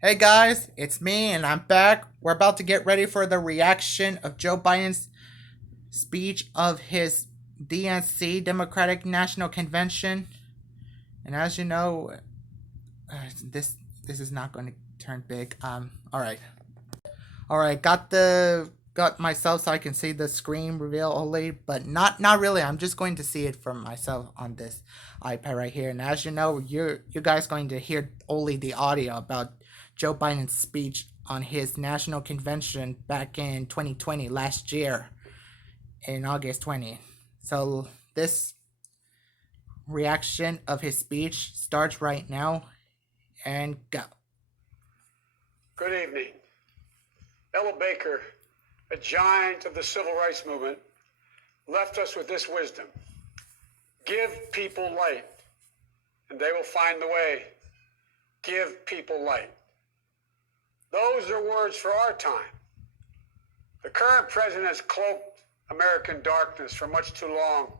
Hey guys, it's me and I'm back. We're about to get ready for the reaction of Joe Biden's speech of his DNC Democratic National Convention. And as you know, this this is not going to turn big. All right. Got myself so I can see the screen reveal only, but not really. I'm just going to see it from myself on this iPad right here. And as you know, you guys going to hear only the audio about Joe Biden's speech on his national convention back in 2020 last year in August 20. So this reaction of his speech starts right now and go. Good evening. Ella Baker, a giant of the civil rights movement, left us with this wisdom. Give people light, and they will find the way. Give people light. Those are words for our time. The current president has cloaked American darkness for much too long.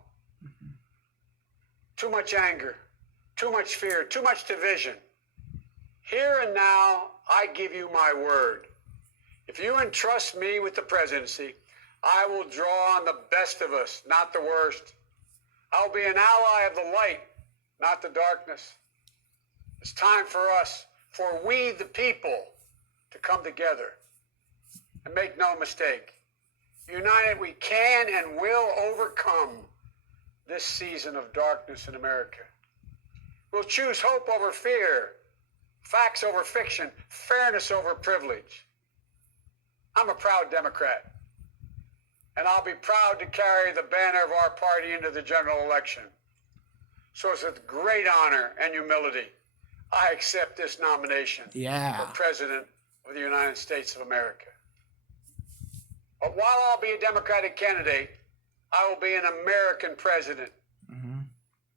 Too much anger, too much fear, too much division. Here and now, I give you my word. If you entrust me with the presidency, I will draw on the best of us, not the worst. I'll be an ally of the light, not the darkness. It's time for us, for we the people, to come together. And make no mistake, united we can and will overcome this season of darkness in America. We'll choose hope over fear, facts over fiction, fairness over privilege. I'm a proud Democrat, and I'll be proud to carry the banner of our party into the general election. So it's with great honor and humility, I accept this nomination for President of the United States of America. But while I'll be a Democratic candidate, I will be an American president.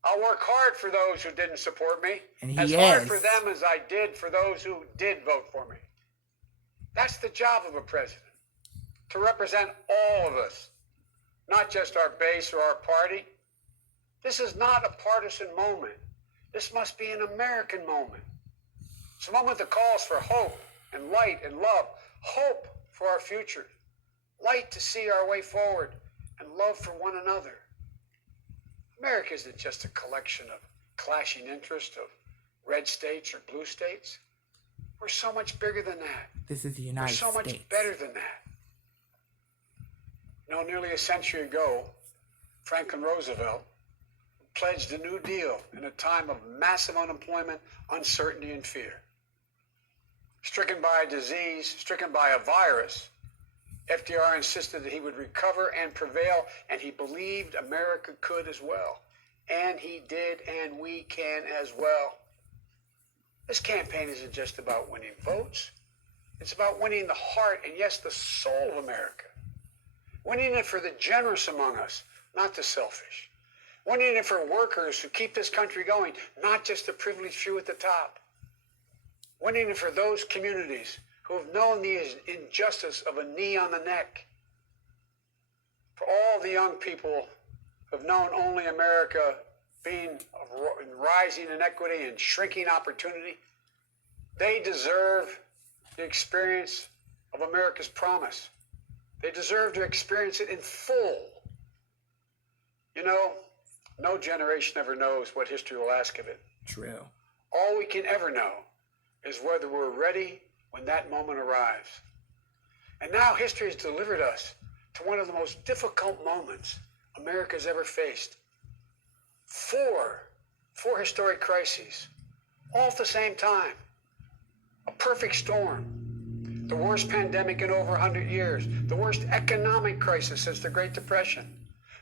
I'll work hard for those who didn't support me, as hard for them as I did for those who did vote for me. That's the job of a president, to represent all of us, not just our base or our party. This is not a partisan moment. This must be an American moment. It's a moment that calls for hope and light and love, hope for our future, light to see our way forward, and love for one another. America isn't just a collection of clashing interests of red states or blue states. We're so much bigger than that. This is the United States. We're so much better than that. You know, nearly a century ago, Franklin Roosevelt pledged a New Deal in a time of massive unemployment, uncertainty, and fear. Stricken by a disease, stricken by a virus, FDR insisted that he would recover and prevail, and he believed America could as well. And he did, and we can as well. This campaign isn't just about winning votes. It's about winning the heart and, yes, the soul of America. Winning it for the generous among us, not the selfish. Winning it for workers who keep this country going, not just the privileged few at the top. Winning it for those communities who have known the injustice of a knee on the neck. For all the young people who have known only America being rising inequity and shrinking opportunity, they deserve the experience of America's promise. They deserve to experience it in full. You know, no generation ever knows what history will ask of it. True. All we can ever know is whether we're ready when that moment arrives. And now history has delivered us to one of the most difficult moments America's ever faced. Four historic crises, all at the same time. A perfect storm. The worst pandemic in over 100 years. The worst economic crisis since the Great Depression.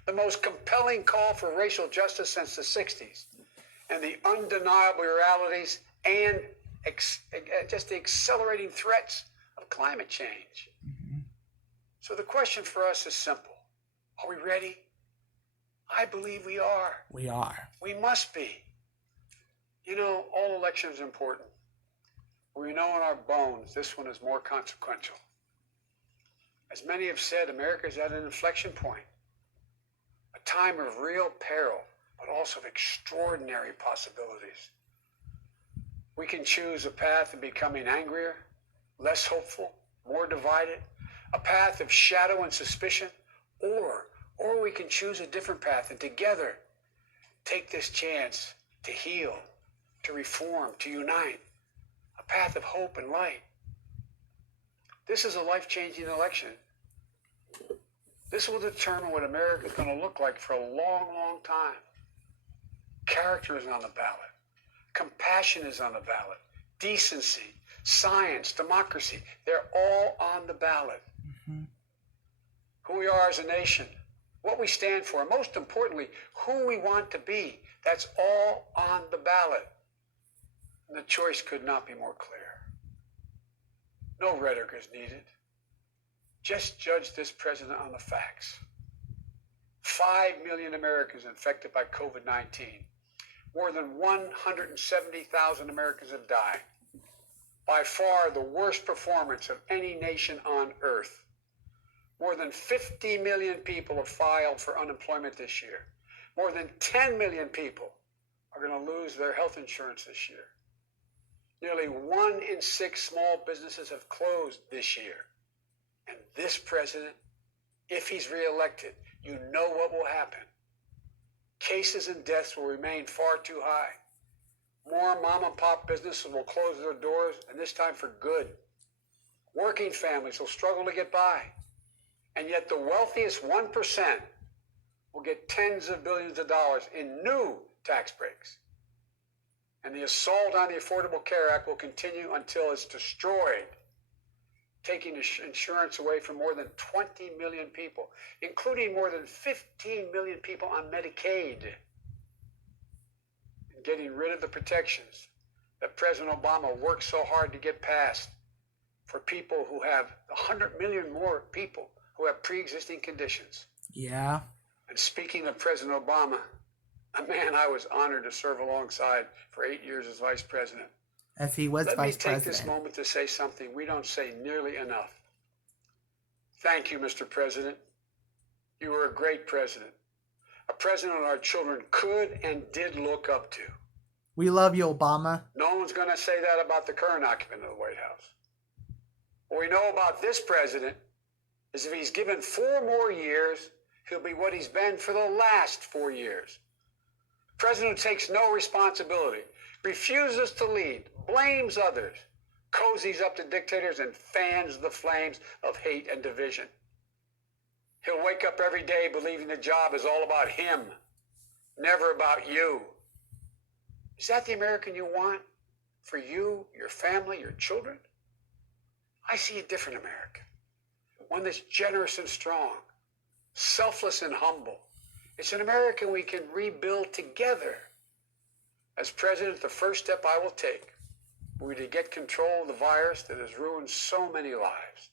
The most compelling call for racial justice since the 60s. And the undeniable realities and just the accelerating threats of climate change. So the question for us is simple. Are we ready? I believe we are. We are. We must be. You know, all elections are important. We know in our bones this one is more consequential. As many have said, America is at an inflection point. A time of real peril, but also of extraordinary possibilities. We can choose a path of becoming angrier, less hopeful, more divided, a path of shadow and suspicion, or we can choose a different path and together take this chance to heal, to reform, to unite, a path of hope and light. This is a life-changing election. This will determine what America is going to look like for a long, long time. Character is on the ballot. Compassion is on the ballot. Decency, science, democracy, they're all on the ballot. Mm-hmm. Who we are as a nation, what we stand for, and most importantly, who we want to be, that's all on the ballot. And the choice could not be more clear. No rhetoric is needed. Just judge this president on the facts. 5 million Americans infected by COVID-19. More than 170,000 Americans have died. By far the worst performance of any nation on earth. More than 50 million people have filed for unemployment this year. More than 10 million people are going to lose their health insurance this year. Nearly 1 in 6 small businesses have closed this year. And this president, if he's reelected, you know what will happen. Cases and deaths will remain far too high. More mom and pop businesses will close their doors, and this time for good. Working families will struggle to get by. And yet the wealthiest 1% will get tens of billions of dollars in new tax breaks. And the assault on the Affordable Care Act will continue until it's destroyed, taking insurance away from more than 20 million people, including more than 15 million people on Medicaid, and getting rid of the protections that President Obama worked so hard to get passed for people who have 100 million more people who have pre-existing conditions. Yeah. And speaking of President Obama, a man I was honored to serve alongside for 8 years as vice president. As he was vice president. Let me take this moment to say something we don't say nearly enough. Thank you, Mr. President. You were a great president. A president our children could and did look up to. We love you, Obama. No one's going to say that about the current occupant of the White House. What we know about this president is if he's given 4 more years, he'll be what he's been for the last 4 years. A president who takes no responsibility, refuses to lead, blames others, cozies up to dictators, and fans the flames of hate and division. He'll wake up every day believing the job is all about him, never about you. Is that the American you want for you, your family, your children? I see a different American, one that's generous and strong, selfless and humble. It's an American we can rebuild together. As president, the first step I will take will be to get control of the virus that has ruined so many lives.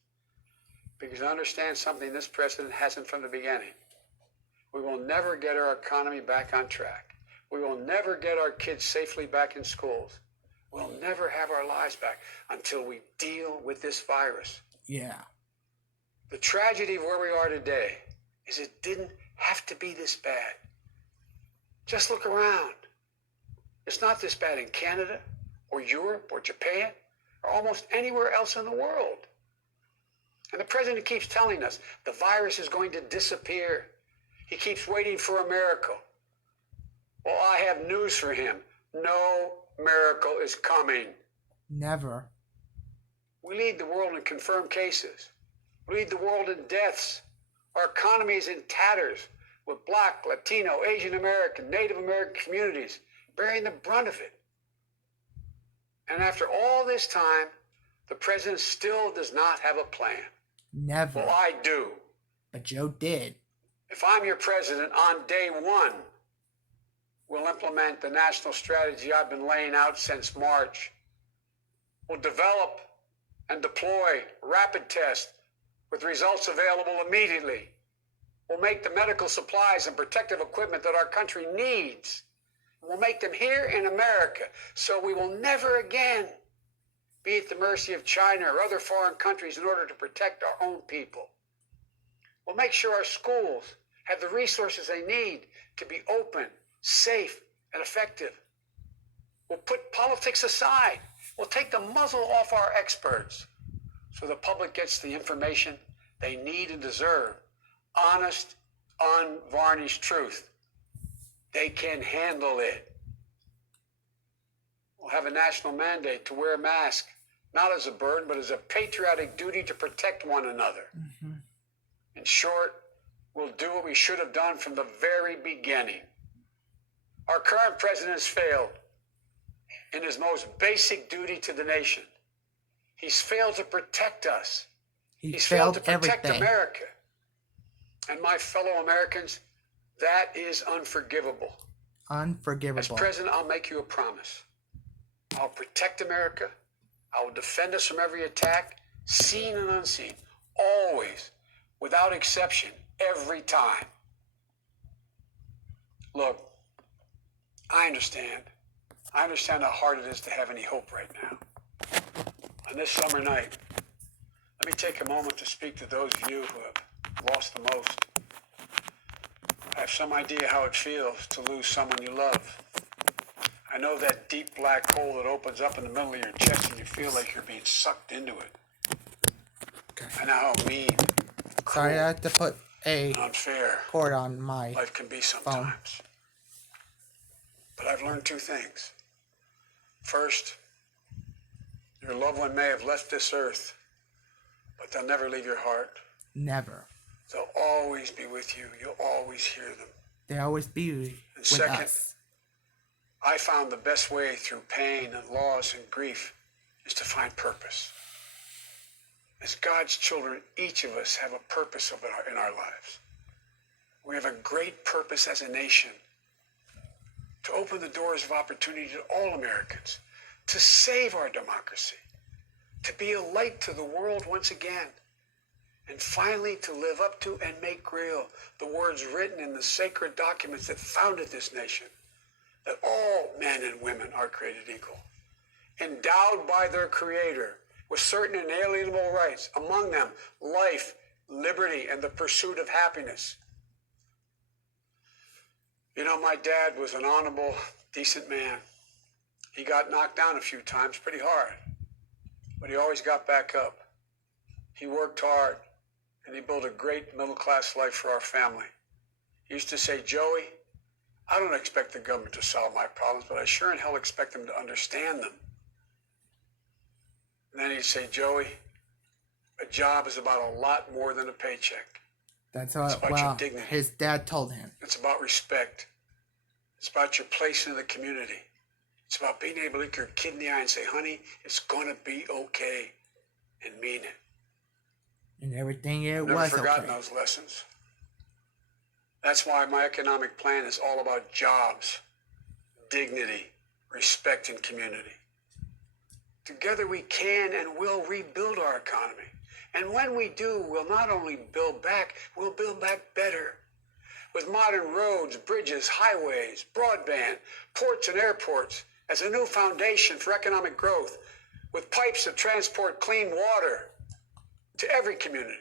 Because I understand something this president hasn't from the beginning. We will never get our economy back on track. We will never get our kids safely back in schools. We'll never have our lives back until we deal with this virus. Yeah. The tragedy of where we are today is it didn't have to be this bad. Just look around. It's not this bad in Canada or Europe or Japan or almost anywhere else in the world. And the president keeps telling us the virus is going to disappear. He keeps waiting for a miracle. Well, I have news for him. No miracle is coming. Never. We lead the world in confirmed cases. We lead the world in deaths. Our economy is in tatters with Black, Latino, Asian American, Native American communities bearing the brunt of it. And after all this time, the president still does not have a plan. Never. Well, I do. But Joe did. If I'm your president, on day 1, we'll implement the national strategy I've been laying out since March. We'll develop and deploy rapid tests with results available immediately. We'll make the medical supplies and protective equipment that our country needs. We'll make them here in America, so we will never again be at the mercy of China or other foreign countries in order to protect our own people. We'll make sure our schools have the resources they need to be open, safe, and effective. We'll put politics aside. We'll take the muzzle off our experts so the public gets the information they need and deserve. Honest, unvarnished truth. They can handle it. We'll have a national mandate to wear a mask, not as a burden, but as a patriotic duty to protect one another. Mm-hmm. In short, we'll do what we should have done from the very beginning. Our current president has failed in his most basic duty to the nation. He's failed to protect us. He's failed to protect America. And my fellow Americans, that is unforgivable. Unforgivable. As president, I'll make you a promise. I'll protect America. I will defend us from every attack, seen and unseen, always, without exception, every time. Look, I understand. I understand how hard it is to have any hope right now. On this summer night, let me take a moment to speak to those of you who have lost the most. I have some idea how it feels to lose someone you love. I know that deep black hole that opens up in the middle of your chest and you feel like you're being sucked into it. Okay. I know how mean, cruel, sorry, I had to put a unfair cord on my life can be sometimes. phone. But I've learned two things. First, your loved one may have left this earth, but they'll never leave your heart. Never. They'll always be with you. You'll always hear them. They always be And with second, us. I found the best way through pain and loss and grief is to find purpose. As God's children, each of us have a purpose in our lives. We have a great purpose as a nation to open the doors of opportunity to all Americans, to save our democracy, to be a light to the world once again, and finally to live up to and make real the words written in the sacred documents that founded this nation, that all men and women are created equal, endowed by their Creator with certain inalienable rights, among them life, liberty, and the pursuit of happiness. You know, my dad was an honorable, decent man. He got knocked down a few times pretty hard, but he always got back up. He worked hard, and he built a great middle-class life for our family. He used to say, Joey, I don't expect the government to solve my problems, but I sure in hell expect them to understand them. And then he'd say, Joey, a job is about a lot more than a paycheck. That's what his dad told him. It's about respect. It's about your place in the community. It's about being able to look your kid in the eye and say, honey, it's going to be okay, and mean it. And everything it I've was never forgotten okay. those lessons. That's why my economic plan is all about jobs, dignity, respect, and community. Together we can and will rebuild our economy. And when we do, we'll not only build back, we'll build back better. With modern roads, bridges, highways, broadband, ports and airports as a new foundation for economic growth, with pipes that transport clean water to every community,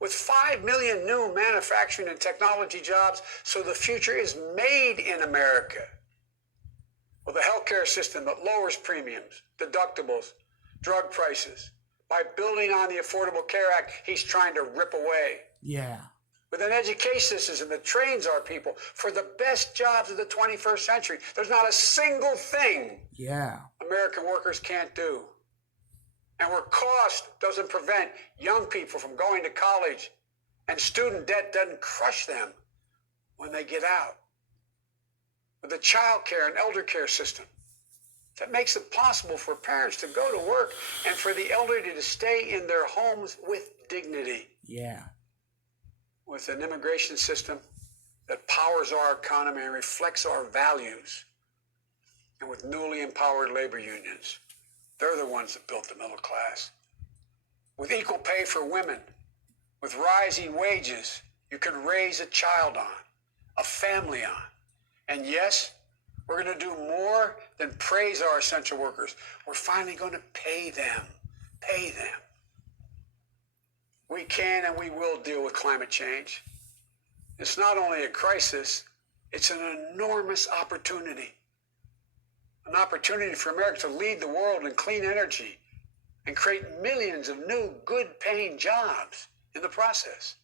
with 5 million new manufacturing and technology jobs so the future is made in America, with a healthcare system that lowers premiums, deductibles, drug prices, by building on the Affordable Care Act he's trying to rip away. Yeah. With an education system that trains our people for the best jobs of the 21st century. There's not a single thing American workers can't do. And where cost doesn't prevent young people from going to college and student debt doesn't crush them when they get out. With a child care and elder care system that makes it possible for parents to go to work and for the elderly to stay in their homes with dignity. Yeah. With an immigration system that powers our economy and reflects our values. And with newly empowered labor unions. They're the ones that built the middle class. With equal pay for women. With rising wages you can raise a child on, a family on. And yes, we're going to do more than praise our essential workers. We're finally going to pay them. Pay them. We can and we will deal with climate change. It's not only a crisis, it's an enormous opportunity. an opportunity for America to lead the world in clean energy and create millions of new, good-paying jobs in the process.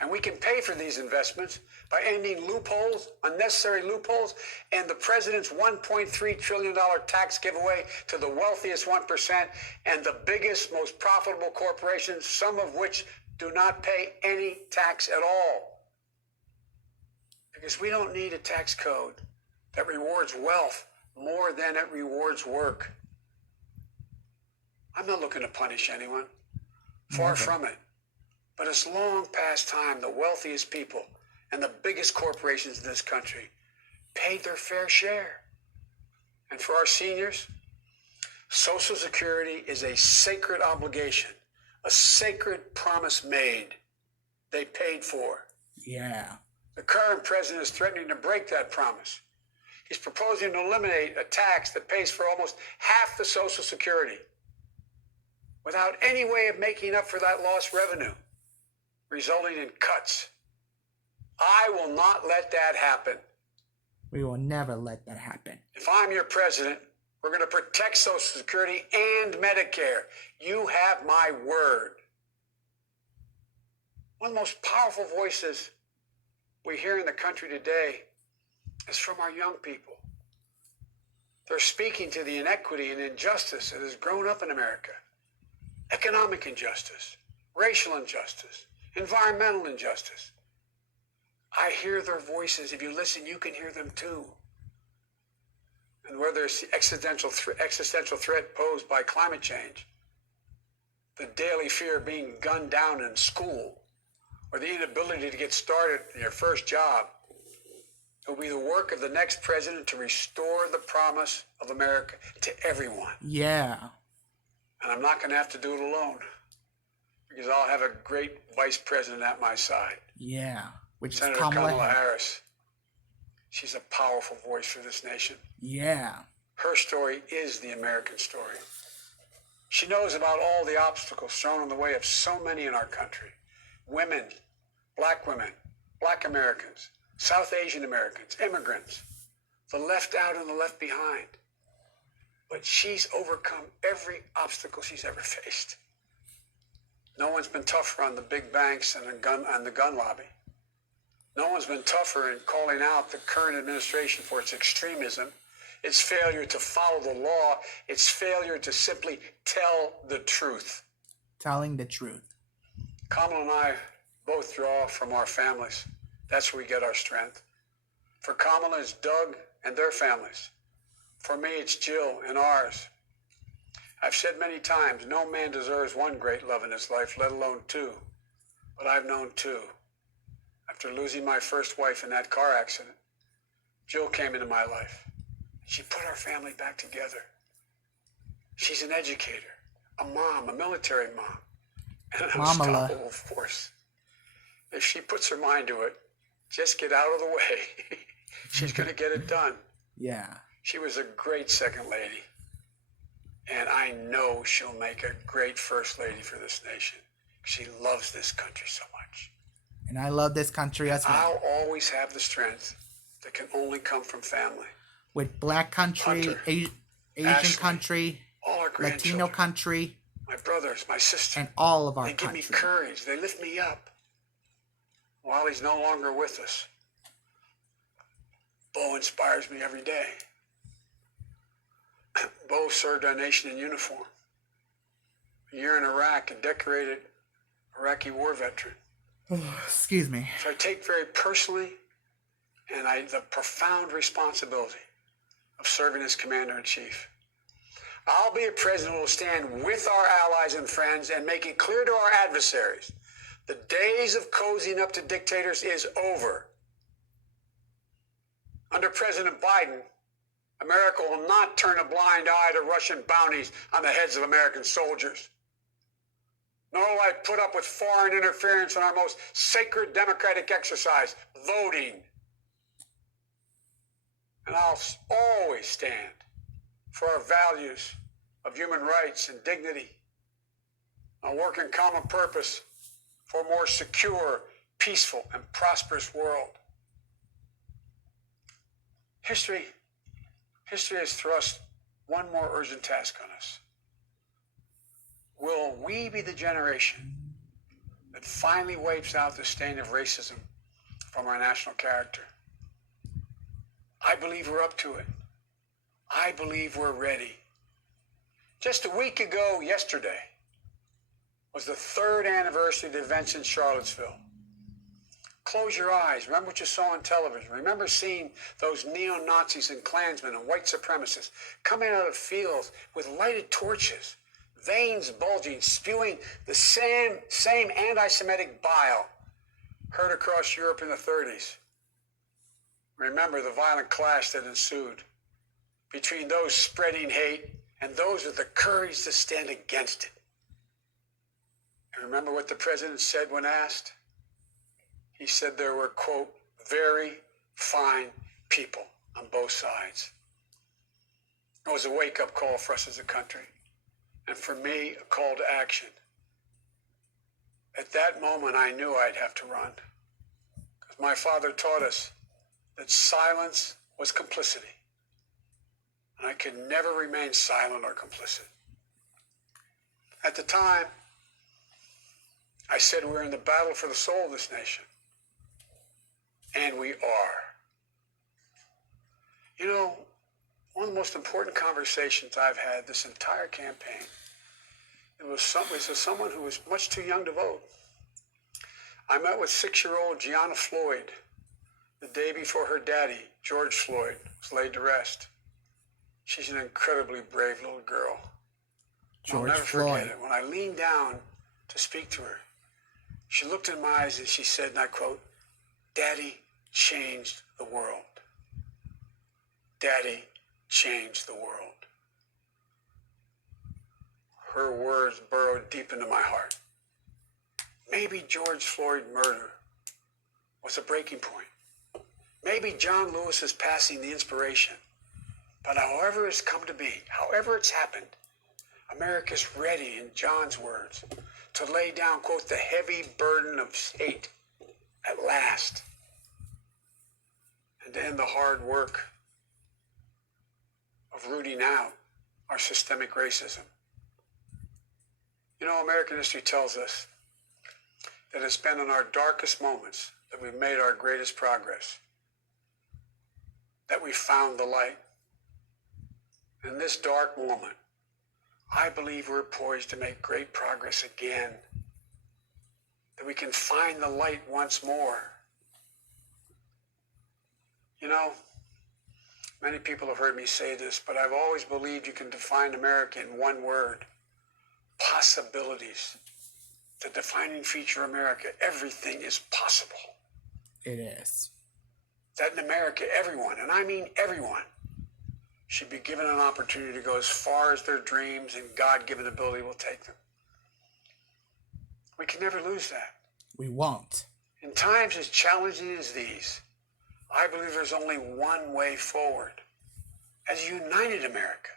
And we can pay for these investments by ending loopholes, unnecessary loopholes, and the president's $1.3 trillion tax giveaway to the wealthiest 1% and the biggest, most profitable corporations, some of which do not pay any tax at all. Because we don't need a tax code that rewards wealth more than it rewards work. I'm not looking to punish anyone. Far from it. But it's long past time the wealthiest people and the biggest corporations in this country paid their fair share. And for our seniors, Social Security is a sacred obligation, a sacred promise made. They paid for. Yeah. The current president is threatening to break that promise. He's proposing to eliminate a tax that pays for almost half the Social Security without any way of making up for that lost revenue, resulting in cuts. I will not let that happen. We will never let that happen. If I'm your president, we're going to protect Social Security and Medicare. You have my word. One of the most powerful voices we hear in the country today is from our young people. They're speaking to the inequity and injustice that has grown up in America. Economic injustice, racial injustice, environmental injustice. I hear their voices. If you listen, you can hear them too. And whether it's the existential threat posed by climate change, the daily fear of being gunned down in school, or the inability to get started in your first job, it will be the work of the next president to restore the promise of America to everyone. Yeah. And I'm not going to have to do it alone, because I'll have a great vice president at my side. Yeah. Which Senator is Kamala Harris. She's a powerful voice for this nation. Yeah. Her story is the American story. She knows about all the obstacles thrown in the way of so many in our country. Women, black Americans, South Asian Americans, immigrants, the left out and the left behind. But she's overcome every obstacle she's ever faced. No one's been tougher on the big banks and the gun lobby. No one's been tougher in calling out the current administration for its extremism, its failure to follow the law, its failure to simply tell the truth. Telling the truth. Kamala and I both draw from our families. That's where we get our strength. For Kamala, it's Doug and their families. For me, it's Jill and ours. I've said many times, no man deserves one great love in his life, let alone two. But I've known two. After losing my first wife in that car accident, Jill came into my life. She put our family back together. She's an educator, a mom, a military mom, and an unstoppable force. If she puts her mind to it, just get out of the way. She's going to get it done. Yeah. She was a great second lady. And I know she'll make a great first lady for this nation. She loves this country so much. And I love this country as well. I'll always have the strength that can only come from family. With black country, Hunter, Asian Ashley, country, all our Latino country, my brothers, my sister, and all of our they give country. me courage. They lift me up. While he's no longer with us, Bo inspires me every day. Bo served our nation in uniform. A year in Iraq, a decorated Iraqi war veteran. Excuse me. So I take very personally and the profound responsibility of serving as commander-in-chief. I'll be a president who will stand with our allies and friends and make it clear to our adversaries the days of cozying up to dictators is over. Under President Biden, America will not turn a blind eye to Russian bounties on the heads of American soldiers. Nor will I put up with foreign interference in our most sacred democratic exercise, voting. And I'll always stand for our values of human rights and dignity. I'll work in common purpose for a more secure, peaceful, and prosperous world. History history has thrust one more urgent task on us. Will we be the generation that finally wipes out the stain of racism from our national character? I believe we're up to it. I believe we're ready. Just a week ago yesterday was the 3rd anniversary of the events in Charlottesville. Close your eyes. Remember what you saw on television. Remember seeing those neo-Nazis and Klansmen and white supremacists coming out of fields with lighted torches, veins bulging, spewing the same anti-Semitic bile heard across Europe in the 30s. Remember the violent clash that ensued between those spreading hate and those with the courage to stand against it. And remember what the president said when asked? He said there were, quote, very fine people on both sides. It was a wake-up call for us as a country, and for me, a call to action. At that moment, I knew I'd have to run, because my father taught us that silence was complicity, and I could never remain silent or complicit. At the time, I said we're in the battle for the soul of this nation. And we are. You know, one of the most important conversations I've had this entire campaign, it was with someone who was much too young to vote. I met with 6-year-old Gianna Floyd the day before her daddy, George Floyd, was laid to rest. She's an incredibly brave little girl. I'll never forget it. When I leaned down to speak to her, she looked in my eyes and she said, and I quote, "Daddy changed the world. Daddy changed the world." Her words burrowed deep into my heart. Maybe George Floyd's murder was a breaking point. Maybe John Lewis is passing the inspiration. But however it's come to be, however it's happened, America's ready, in John's words, to lay down, quote, the heavy burden of hate at last, and to end the hard work of rooting out our systemic racism. You know, American history tells us that it's been in our darkest moments that we've made our greatest progress, that we found the light. In this dark moment, I believe we're poised to make great progress again, that we can find the light once more. You know, many people have heard me say this, but I've always believed you can define America in one word: possibilities. The defining feature of America: everything is possible. It is. That in America, everyone, and I mean everyone, should be given an opportunity to go as far as their dreams and God-given ability will take them. We can never lose that. We won't. In times as challenging as these, I believe there's only one way forward. As a united America,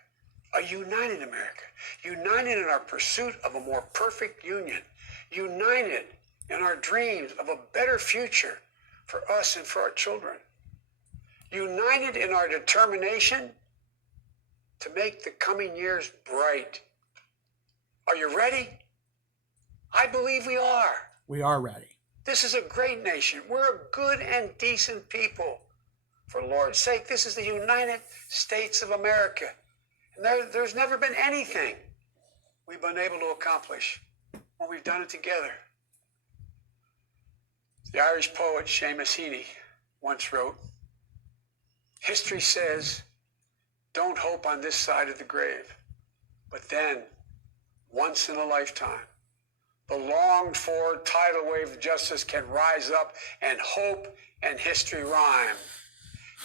united in our pursuit of a more perfect union, united in our dreams of a better future for us and for our children, united in our determination to make the coming years bright. Are you ready? I believe we are. We are ready. This is a great nation. We're a good and decent people. For Lord's sake, this is the United States of America. And there's never been anything we've been able to accomplish when we've done it together. The Irish poet Seamus Heaney once wrote, "History says, don't hope on this side of the grave, but then, once in a lifetime, the longed-for tidal wave of justice can rise up and hope and history rhyme.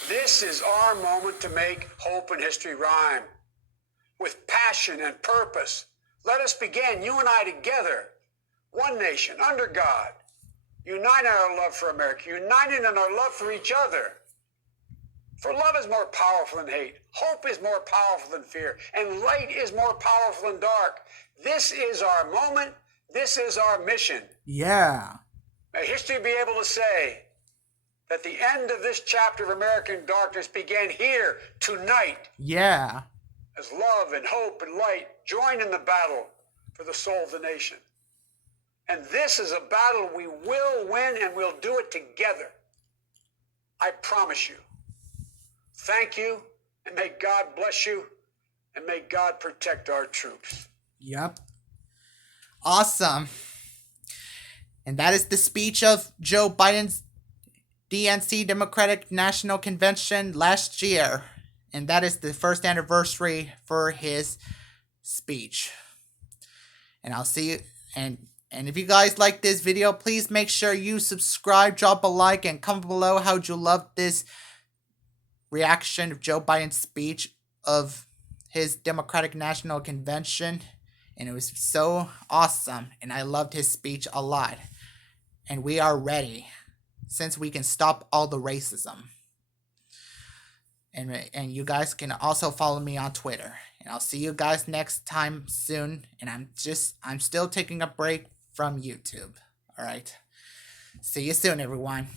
This is our moment to make hope and history rhyme. With passion and purpose, let us begin, you and I together, one nation, under God, united in our love for America, united in our love for each other. For love is more powerful than hate. Hope is more powerful than fear. And light is more powerful than dark. This is our moment. This is our mission." Yeah. May history be able to say that the end of this chapter of American darkness began here tonight. Yeah. As love and hope and light join in the battle for the soul of the nation. And this is a battle we will win, and we'll do it together. I promise you. Thank you, and may God bless you, and may God protect our troops. Yep. Awesome. And that is the speech of Joe Biden's DNC Democratic National Convention last year. And that is the first anniversary for his speech. And I'll see you. And if you guys like this video, please make sure you subscribe, drop a like, and comment below how you loved this reaction of Joe Biden's speech of his Democratic National Convention. And it was so awesome. And I loved his speech a lot. And we are ready, since we can stop all the racism. And you guys can also follow me on Twitter. And I'll see you guys next time soon. And I'm still taking a break from YouTube. All right. See you soon, everyone.